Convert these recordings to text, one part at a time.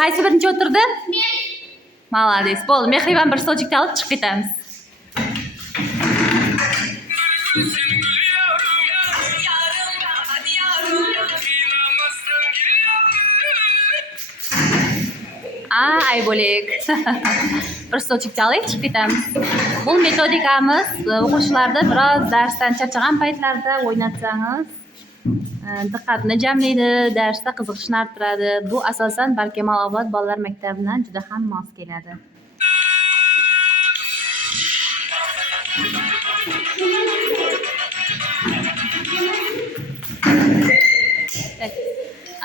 Qaysi birinchi o'tirdi? Молодец. Bo'ldi. Mehribon bir stolchikni olib chiqib ketamiz. Ay bo'lak. Bir stolchikni olib chiqib ketamiz. Bu metodikamiz o'quvchilarni biroz darsdan charchagan paytlarida o'ynatsangiz diqqatni jamlaydi, darsda qiziqishni orttiradi. Bu asosan Barkamol Avlod bolalar maktabidan juda ham mos keladi.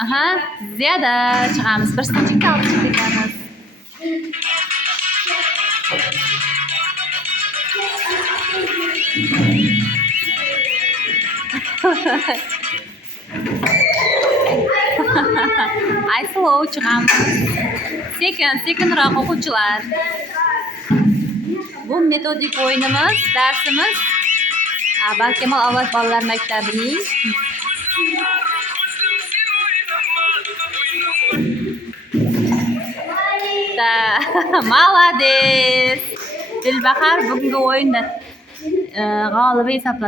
Aha, ziyoda chiqamiz. Bir stolchikni olib chiqib ketamiz. Ay slow chiqamiz. Sekinroq o'quvchilar. Bu metodik o'yinimiz, darsimiz Barkamol Avlod bolalar maktabining Молодец. Dilbahar bugungi o'yinda g'olibi hisoblanadi.